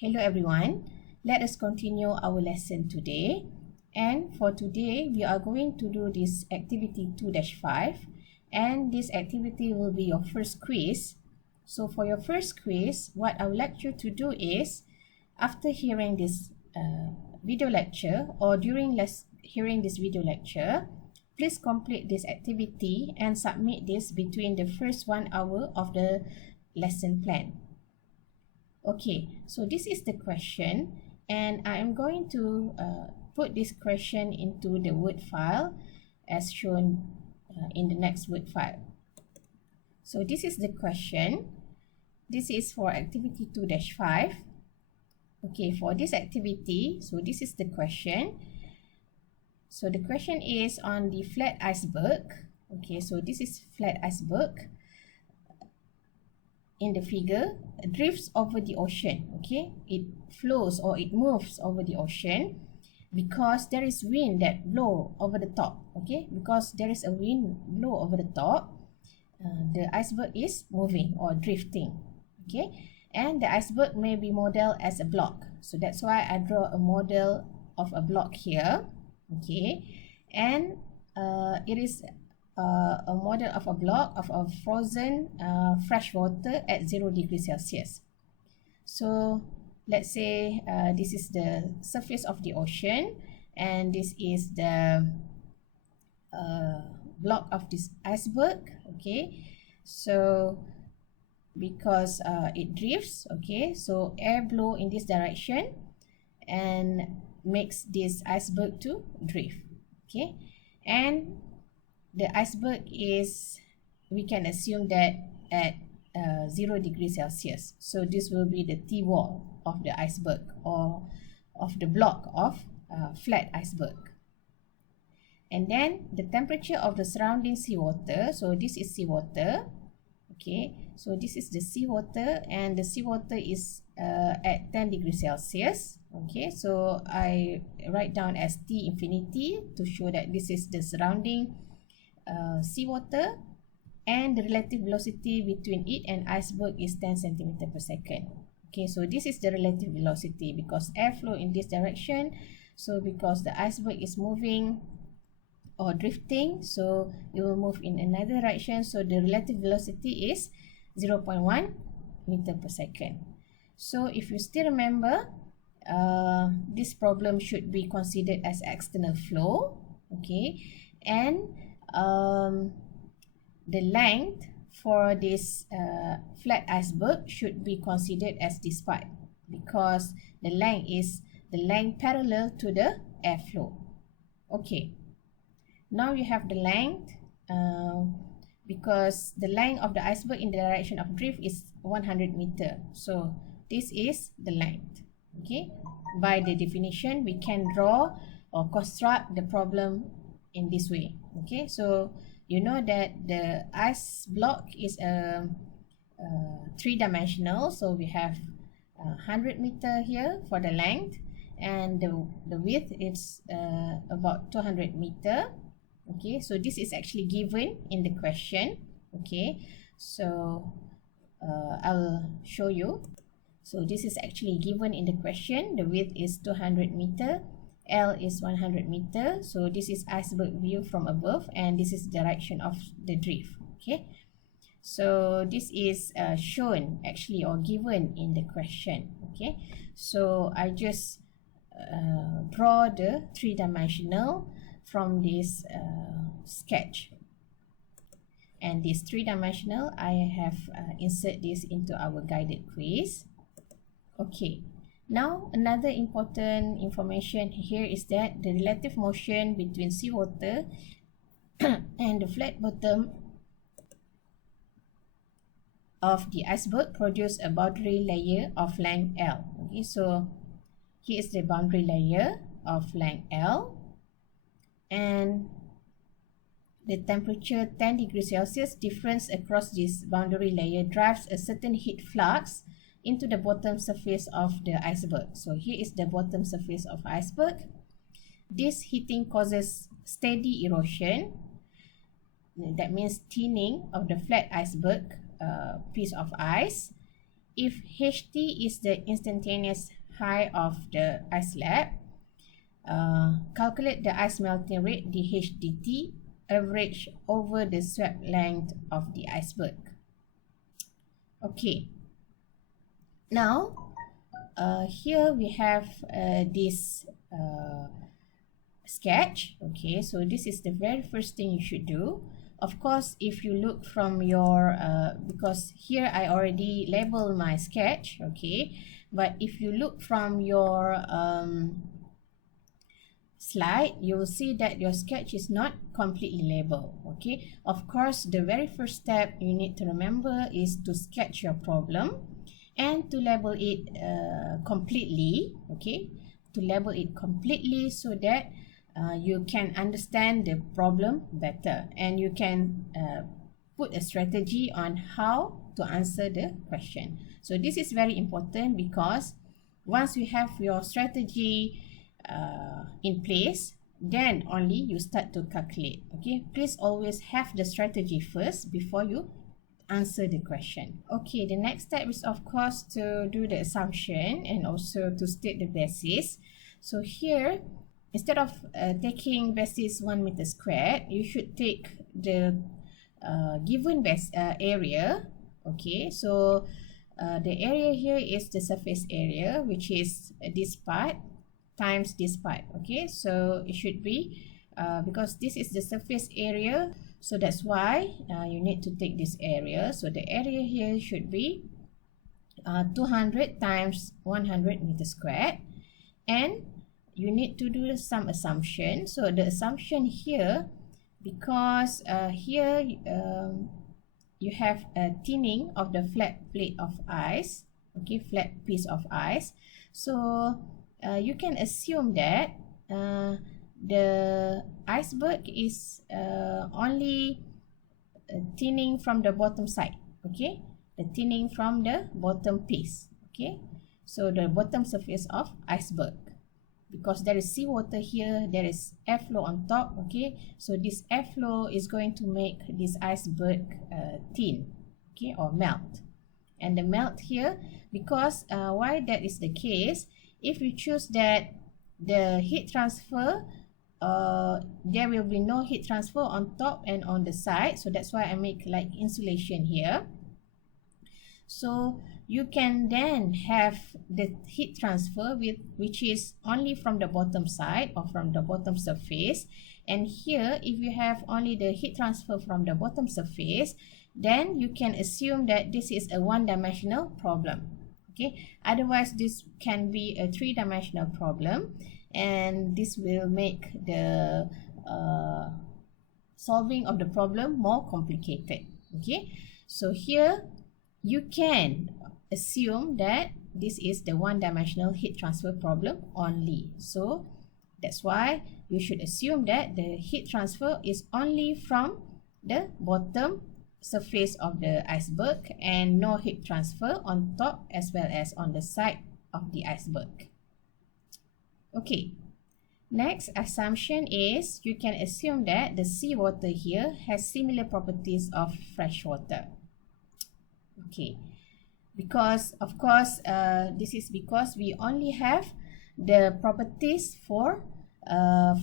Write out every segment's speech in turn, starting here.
Hello everyone, let us continue our lesson today. And for today, we are going to do this activity 2-5, and this activity will be your first quiz. So for your first quiz, what I would like you to do is, after hearing this video lecture or during hearing this video lecture, please complete this activity and submit this between the first 1 hour of the lesson plan. Okay, so this is the question, and I am going to put this question into the Word file as shown in the next Word file. So this is the question. This is for activity 2-5. Okay, for this activity, so this is the question. So the question is on the flat iceberg. Okay, so this is flat iceberg. In the figure, drifts over the ocean. Okay, it flows or it moves over the ocean because there is wind that blow over the top. Okay, because there is a wind blow over the top, the iceberg is moving or drifting. Okay, and the iceberg may be modeled as a block, so that's why I draw a model of a block here. Okay, and it is a model of a block of a frozen fresh water at 0 degrees Celsius. So let's say this is the surface of the ocean, and this is the block of this iceberg. Okay, so because it drifts, okay, so air blow in this direction and makes this iceberg to drift. Okay, and the iceberg is, we can assume that at 0 degrees Celsius. So this will be the T-wall of the iceberg or of the block of flat iceberg. And then the temperature of the surrounding seawater. So this is seawater. Okay, so this is the seawater, and the seawater is at 10 degrees Celsius. Okay, so I write down as T infinity to show that this is the surrounding seawater, and the relative velocity between it and iceberg is 10 centimeter per second. Okay, so this is the relative velocity because air flow in this direction. So because the iceberg is moving or drifting, so it will move in another direction. So the relative velocity is 0.1 meter per second. So if you still remember, this problem should be considered as external flow. Okay, and the length for this flat iceberg should be considered as this part because the length is the length parallel to the airflow. Okay, now you have the length because the length of the iceberg in the direction of drift is 100 meter. So this is the length. Okay, by the definition, we can draw or construct the problem in this way. Okay, so you know that the ice block is three-dimensional, so we have 100 meter here for the length, and the width is about 200 meter. Okay, so this is actually given in the question. Okay, so I'll show you. So this is actually given in the question. The width is 200 meter, L is 100 meter. So this is iceberg view from above, and this is direction of the drift. Okay, so this is shown actually or given in the question. Okay, so I just draw the three-dimensional from this sketch, and this three-dimensional I have insert this into our guided quiz. Okay, now another important information here is that the relative motion between seawater and the flat bottom of the iceberg produce a boundary layer of length L. Okay, so here is the boundary layer of length L, and the temperature 10 degrees Celsius difference across this boundary layer drives a certain heat flux into the bottom surface of the iceberg. So here is the bottom surface of iceberg. This heating causes steady erosion. That means thinning of the flat iceberg piece of ice if HT is the instantaneous height of the ice slab, calculate the ice melting rate dH dt average over the swept length of the iceberg. Okay, now here we have this sketch. Okay, so this is the very first thing you should do. Of course, if you look from your because here I already labeled my sketch, okay, but if you look from your slide, you will see that your sketch is not completely labeled. Okay, of course, the very first step you need to remember is to sketch your problem and to label it completely. Okay, to label it completely so that you can understand the problem better, and you can put a strategy on how to answer the question. So this is very important, because once you have your strategy in place, then only you start to calculate. Okay, please always have the strategy first before you answer the question. Okay, the next step is of course to do the assumption and also to state the basis. So here, instead of taking basis 1 meter squared, you should take the given area. Okay, so the area here is the surface area, which is this part times this part. Okay, so it should be because this is the surface area, so that's why you need to take this area. So the area here should be 200 times 100 meters squared, and you need to do some assumption. So the assumption here, because here you have a thinning of the flat plate of ice, okay, flat piece of ice. So you can assume that the iceberg is only thinning from the bottom side. Okay, the thinning from the bottom piece. Okay, so the bottom surface of iceberg, because there is seawater here, there is airflow on top. Okay, so this airflow is going to make this iceberg thin, okay, or melt. And the melt here, because why that is the case, if you choose that the heat transfer, there will be no heat transfer on top and on the side, so that's why I make like insulation here. So you can then have the heat transfer which is only from the bottom side or from the bottom surface. And here, if you have only the heat transfer from the bottom surface, then you can assume that this is a one-dimensional problem. Okay, otherwise this can be a three-dimensional problem, and this will make the solving of the problem more complicated. Okay, so here you can assume that this is the one-dimensional heat transfer problem only. So that's why you should assume that the heat transfer is only from the bottom surface of the iceberg and no heat transfer on top as well as on the side of the iceberg. Okay, next assumption is you can assume that the seawater here has similar properties of fresh water. Okay, because of course this is because we only have the properties for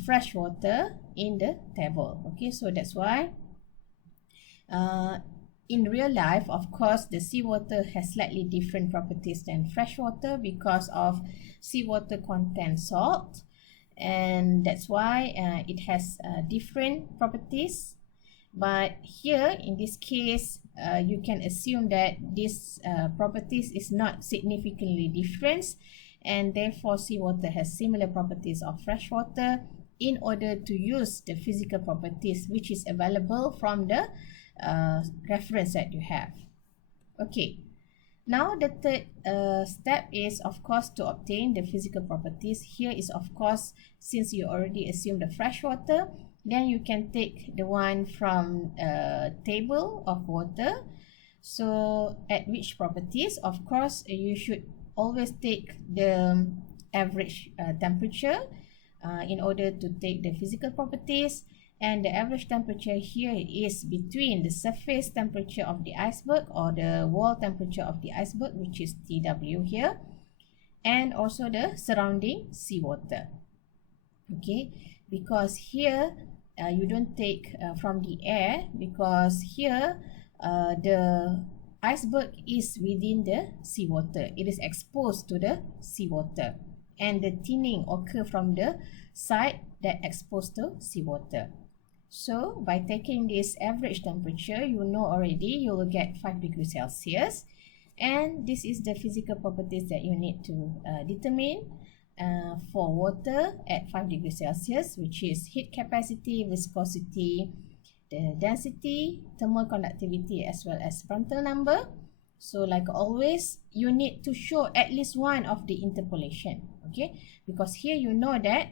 fresh water in the table. Okay, so that's why in real life, of course, the seawater has slightly different properties than fresh water, because of seawater contains salt, and that's why it has different properties. But here in this case, you can assume that this properties is not significantly different, and therefore seawater has similar properties of fresh water in order to use the physical properties which is available from the reference that you have. Okay, now the third step is of course to obtain the physical properties. Here is of course, since you already assume the fresh water, then you can take the one from table of water. So at which properties, of course, you should always take the average temperature in order to take the physical properties. and the average temperature here is between the surface temperature of the iceberg or the wall temperature of the iceberg, which is TW here, and also the surrounding seawater. Okay, because here you don't take from the air, because here the iceberg is within the seawater. It is exposed to the seawater, and the thinning occur from the side that exposed to seawater. So by taking this average temperature, you know already you will get 5 degrees Celsius, and this is the physical properties that you need to determine for water at 5 degrees Celsius, which is heat capacity, viscosity, the density, thermal conductivity, as well as Prandtl number. So like always, you need to show at least one of the interpolation, okay? Because here you know that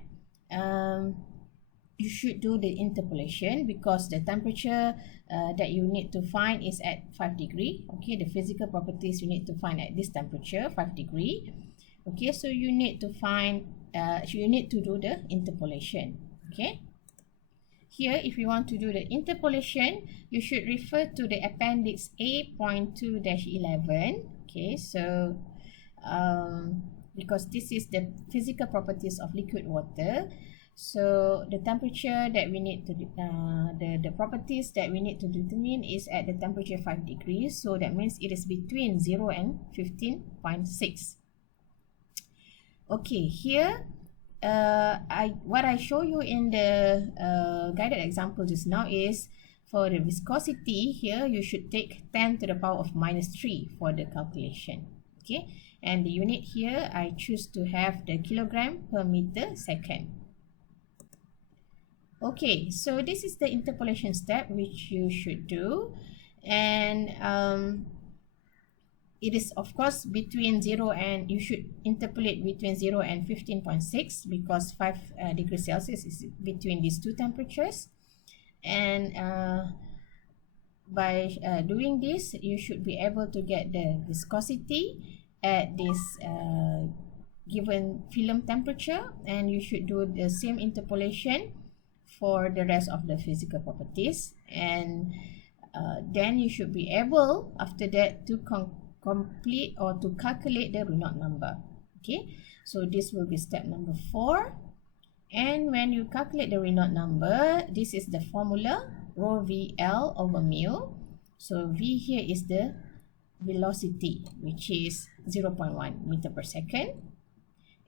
you should do the interpolation because the temperature that you need to find is at 5 degree. Okay, the physical properties you need to find at this temperature, 5 degree. Okay, so you need to find, you need to do the interpolation. Okay, here if you want to do the interpolation, you should refer to the appendix A.2-11. Okay, so because this is the physical properties of liquid water. So the temperature that we need to the properties that we need to determine is at the temperature 5 degrees. So that means it is between 0 and 15.6. Okay, here what I show you in the guided example just now is for the viscosity. Here you should take 10 to the power of -3 for the calculation. Okay, and the unit here I choose to have the kilogram per meter second. Okay, so this is the interpolation step which you should do, and it is of course between 0 and, you should interpolate between 0 and 15.6 because 5 degrees Celsius is between these two temperatures. And by doing this, you should be able to get the viscosity at this given film temperature, and you should do the same interpolation for the rest of the physical properties, and then you should be able after that to complete or to calculate the Reynolds number. Okay, so this will be step number 4, and when you calculate the Reynolds number, this is the formula rho VL over mu. So V here is the velocity, which is 0.1 meter per second.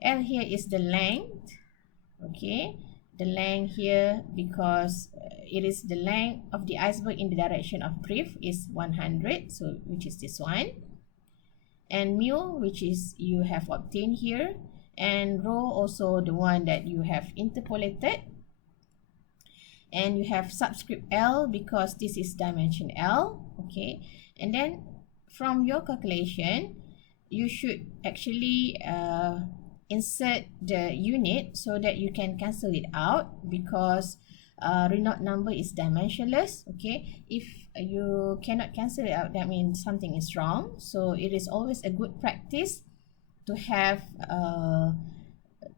L here is the length. Okay, the length here, because it is the length of the iceberg in the direction of drift is 100, so which is this one, and mu, which is you have obtained here, and rho also the one that you have interpolated, and you have subscript L because this is dimension L. Okay, and then from your calculation you should actually insert the unit so that you can cancel it out, because Reynolds number is dimensionless. Okay, if you cannot cancel it out, that means something is wrong. So it is always a good practice to have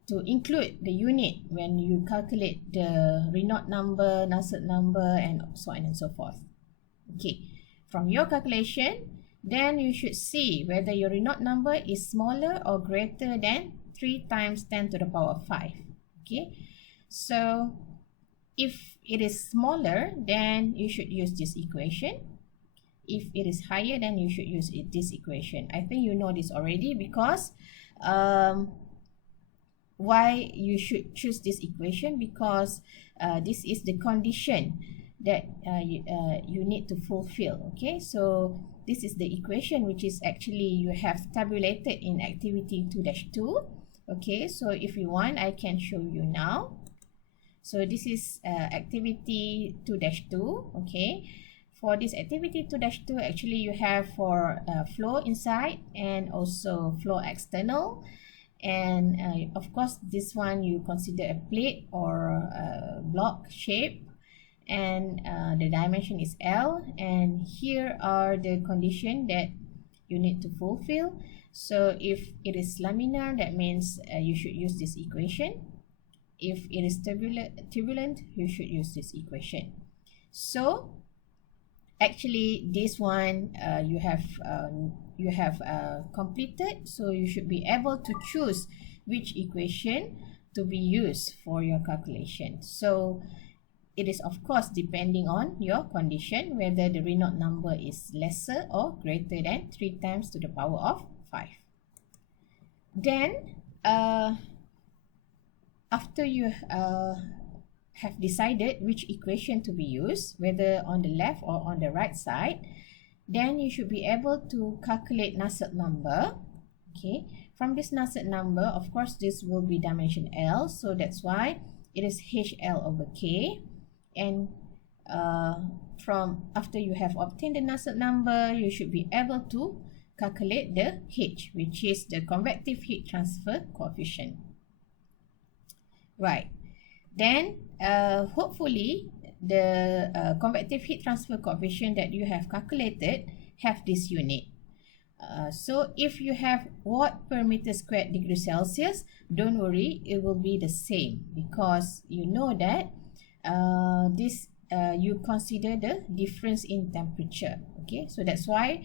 to include the unit when you calculate the Reynolds number, Nusselt number, and so on and so forth. Okay, from your calculation, then you should see whether your Reynolds number is smaller or greater than 3 times 10 to the power of 5. Okay, so if it is smaller, then you should use this equation. If it is higher, then you should use this equation. I think you know this already, because why you should choose this equation, because this is the condition that you need to fulfill. Okay, so this is the equation which is actually you have tabulated in activity 2-2. Okay, so if you want, I can show you now. So this is activity 2-2. Okay, for this activity 2-2, actually you have for flow inside and also flow external, and of course this one you consider a plate or a block shape, and the dimension is L, and here are the condition that you need to fulfill. So if it is laminar, that means you should use this equation. If it is turbulent, you should use this equation. So actually this one you have completed, so you should be able to choose which equation to be used for your calculation. So it is of course depending on your condition, whether the Reynolds number is lesser or greater than 3 times to the power of 5. Then after you have decided which equation to be used, whether on the left or on the right side, then you should be able to calculate Nusselt number. Okay, from this Nusselt number, of course this will be dimension L, so that's why it is HL over K. And from after you have obtained the Nusselt number, you should be able to calculate the H, which is the convective heat transfer coefficient. Right, then hopefully the convective heat transfer coefficient that you have calculated have this unit. So if you have watt per meter squared degree Celsius, don't worry, it will be the same, because you know that you consider the difference in temperature. Okay, so that's why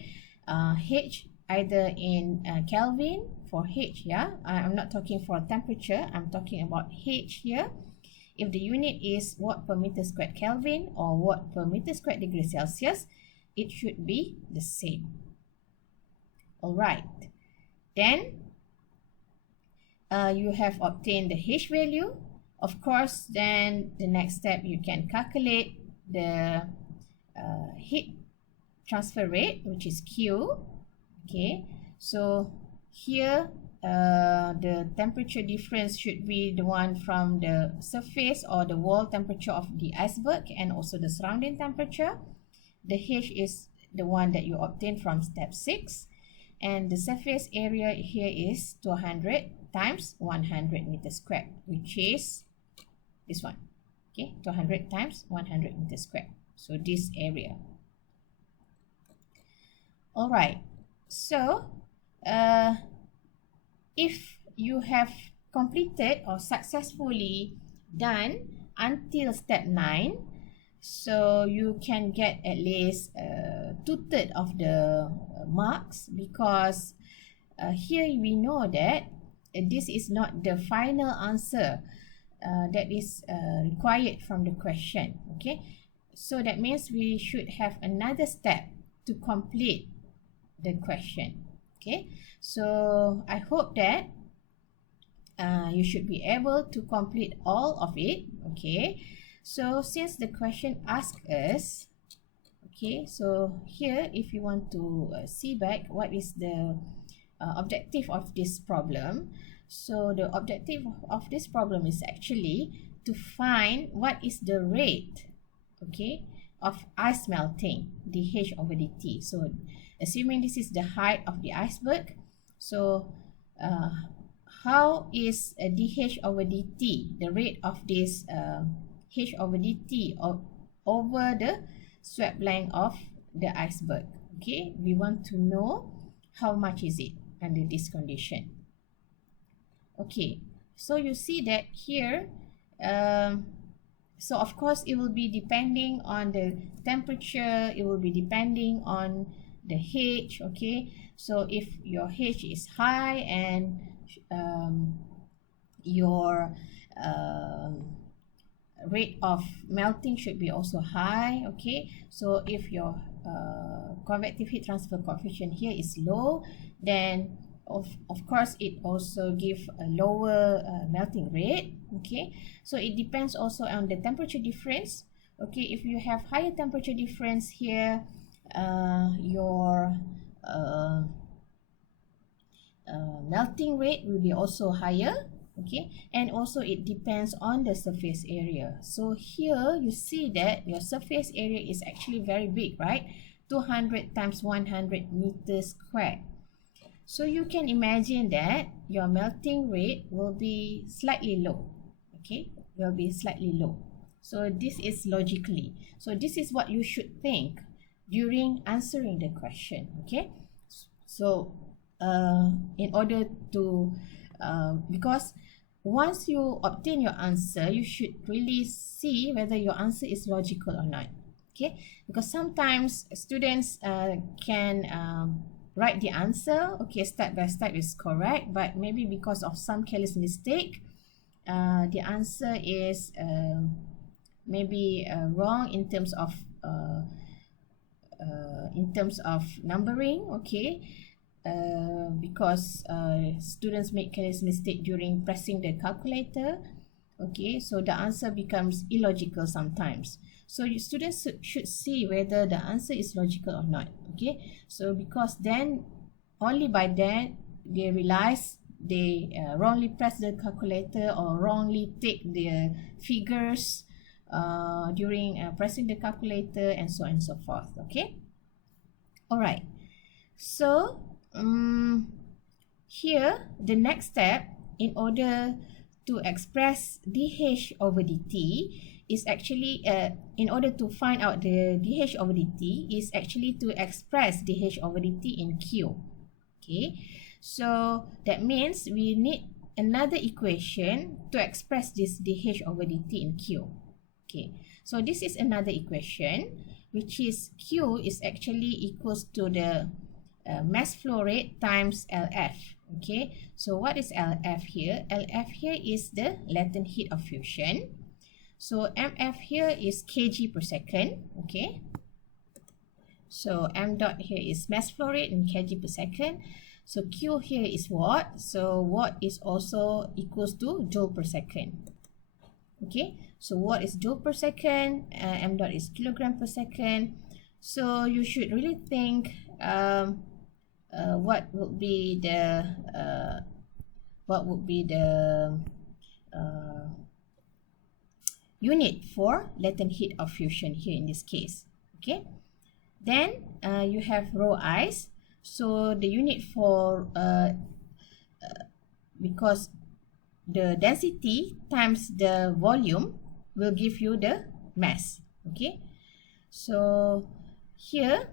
H either in Kelvin for H, yeah, I'm not talking for temperature, I'm talking about H here. If the unit is watt per meter squared Kelvin or watt per meter squared degree Celsius, it should be the same. Alright, then you have obtained the H value. Of course, then the next step, you can calculate the heat transfer rate, which is Q. Okay, so here the temperature difference should be the one from the surface or the wall temperature of the iceberg and also the surrounding temperature. The H is the one that you obtain from step 6, and the surface area here is 200 times 100 meters squared, which is this one. Okay, 200 times 100 meters squared, so this area. All right, so if you have completed or successfully done until step 9, so you can get at least 2/3 of the marks, because here we know that this is not the final answer that is required from the question. Okay, so that means we should have another step to complete the question. Okay, so I hope that you should be able to complete all of it. Okay, so since the question asks us, okay, so here if you want to see back what is the objective of this problem, so the objective of this problem is actually to find what is the rate, okay, of ice melting, dH over dt. So assuming this is the height of the iceberg, so how is dH over dt, the rate of this h over dt over the swept length of the iceberg? Okay, we want to know how much is it under this condition. Okay, so you see that here, so of course it will be depending on the temperature, it will be depending on the H. Okay, so if your H is high and your rate of melting should be also high. Okay, so if your convective heat transfer coefficient here is low, then of course it also give a lower melting rate. Okay, so it depends also on the temperature difference. Okay, if you have higher temperature difference here, your melting rate will be also higher. Okay, and also it depends on the surface area. So here you see that your surface area is actually very big, right? 200 times 100 meters squared. So you can imagine that your melting rate will be slightly low. Okay, will be slightly low. So this is logically. So this is what you should think during answering the question. Okay, so in order to because once you obtain your answer, you should really see whether your answer is logical or not. Okay, because sometimes students can write the answer, okay, step by step is correct, but maybe because of some careless mistake, the answer is maybe wrong in terms of numbering, okay, because students make careless mistake during pressing the calculator, okay, so the answer becomes illogical sometimes. So students should see whether the answer is logical or not, okay. So because then, only by then, they realize they wrongly press the calculator or wrongly take the figures during pressing the calculator, and so on and so forth, okay. Alright, so here the next step in order to express dH over dt is actually in order to find out the dH over dt is actually to express dH over dt in Q. Okay, so that means we need another equation to express this dH over dt in Q. Okay, so this is another equation, which is Q is actually equals to the mass flow rate times LF. Okay, so what is LF here? LF here is the latent heat of fusion. So MF here is kg per second. Okay, so M dot here is mass flow rate in kg per second. So Q here is watt. So watt is also equals to joule per second. Okay, so watt is joule per second, M dot is kilogram per second. So you should really think what would be the unit for latent heat of fusion here in this case. Okay, then you have rho i's. So the unit for because the density times the volume will give you the mass. Okay, so here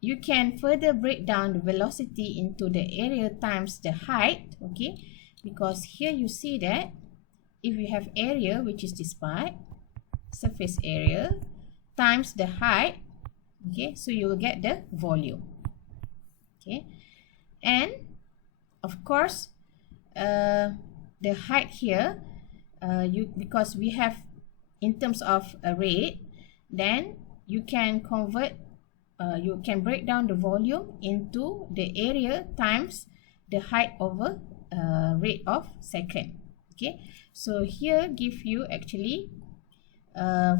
you can further break down the velocity into the area times the height. Okay, because here you see that if you have area, which is this part, surface area, times the height, okay, so you will get the volume. Okay, and of course the height here, because we have in terms of a rate, then you can convert, you can break down the volume into the area times the height over rate of second. Okay, so here give you actually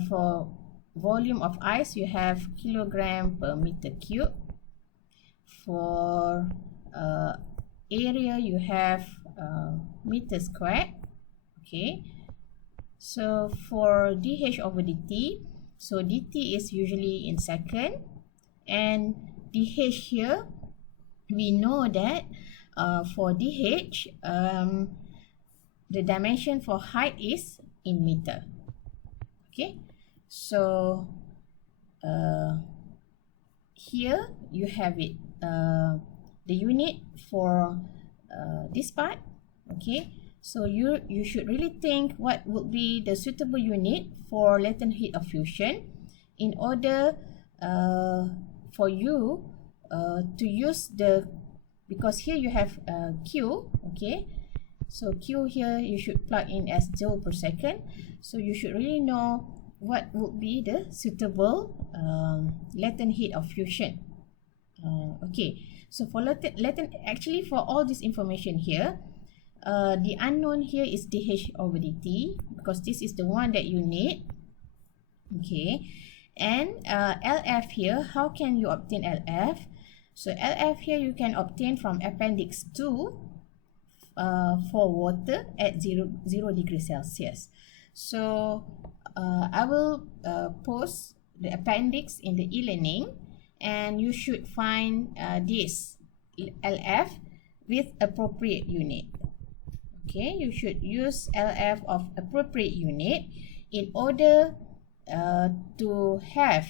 for volume of ice you have kilogram per meter cube. For area you have meter squared. Okay, so for dH over dt, so dt is usually in second, and dH here we know that for dH the dimension for height is in meter. Okay, so here you have it, the unit for this part. Okay, so you should really think what would be the suitable unit for latent heat of fusion in order for you to use the, because here you have Q. Okay, so Q here you should plug in as joule per second. So you should really know what would be the suitable latent heat of fusion. Okay, so for latent, actually for all this information here, the unknown here is dH over dt, because this is the one that you need. Okay, and LF here, how can you obtain LF? So LF here you can obtain from appendix 2 for water at 0 degrees Celsius. So I will post the appendix in the e-learning, and you should find this LF with appropriate unit. Okay, you should use LF of appropriate unit in order to have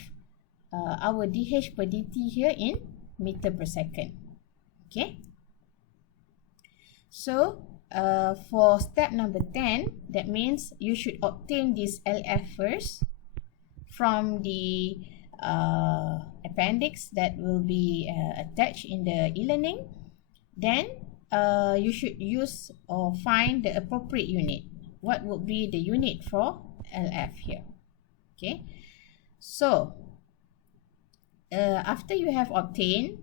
our dH per dt here in meter per second. Okay, so for step number 10, that means you should obtain this LF first from the appendix that will be attached in the e-learning. Then you should use or find the appropriate unit. What would be the unit for LF here? Okay, so after you have obtained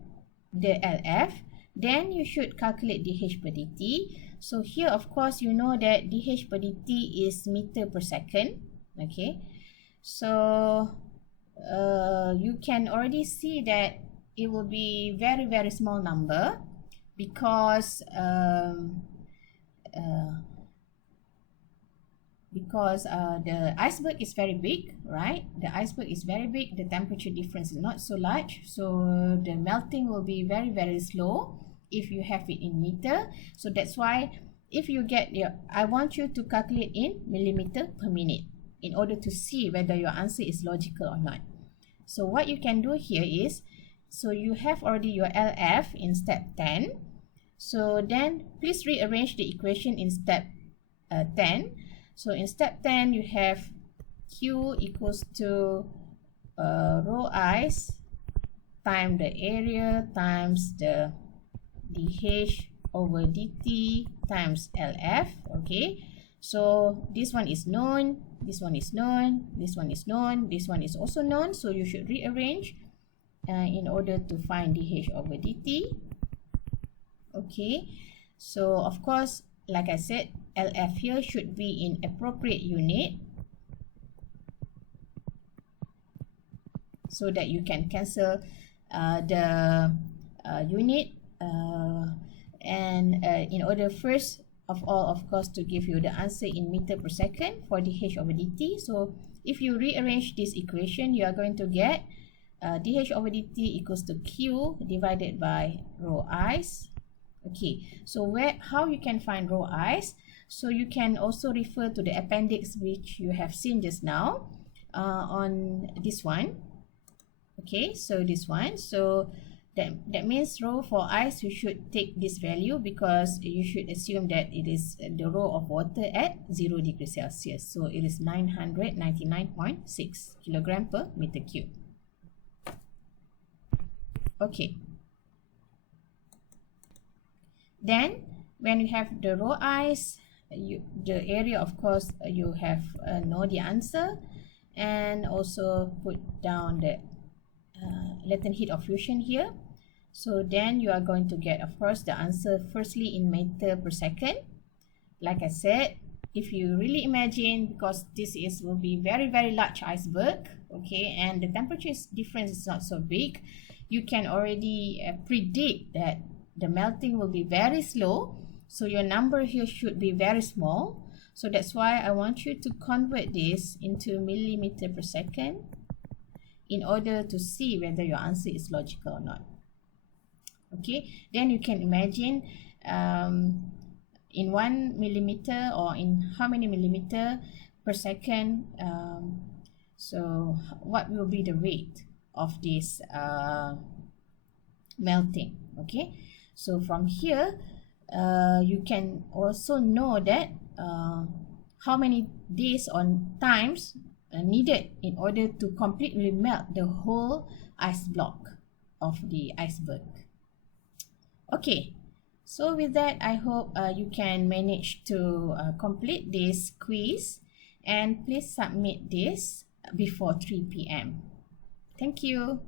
the LF, then you should calculate dH per dt. So here, of course, you know that dH per dt is meter per second. Okay, so you can already see that it will be very small number because the iceberg is very big, right? The iceberg is very big, the temperature difference is not so large, so the melting will be very slow if you have it in meter. So that's why if you get I want you to calculate in millimeter per minute in order to see whether your answer is logical or not. So what you can do here is, so you have already your LF in step 10. So then please rearrange the equation in step 10. So in step 10, you have Q equals to rho ice times the area times the dH over dt times LF. Okay, so this one is known, this one is known, this one is known, this one is also known. So you should rearrange in order to find dH over dt. Okay, so of course, like I said, LF here should be in appropriate unit so that you can cancel the unit and in order first of all, of course, to give you the answer in meter per second for dH over dt. So if you rearrange this equation, you are going to get dH over dt equals to Q divided by rho ice. Okay, so how you can find rho ice? So you can also refer to the appendix which you have seen just now on this one. Okay, so this one, so that means rho for ice, you should take this value because you should assume that it is the rho of water at 0 degrees Celsius. So it is 999.6 kilogram per meter cube. Okay. Then when you have the rho ice, the area, of course, you have know the answer, and also put down the latent heat of fusion here. So then you are going to get, of course, the answer firstly in meter per second. Like I said, if you really imagine, because this will be very large iceberg, okay, and the temperature difference is not so big, you can already predict that the melting will be very slow. So your number here should be very small. So that's why I want you to convert this into millimeter per second in order to see whether your answer is logical or not. Okay, then you can imagine in 1 millimeter or in how many millimeter per second, so what will be the rate of this melting. Okay, so from here you can also know that how many days or times needed in order to completely melt the whole ice block of the iceberg. Okay, so with that, I hope you can manage to complete this quiz, and please submit this before 3 p.m. Thank you.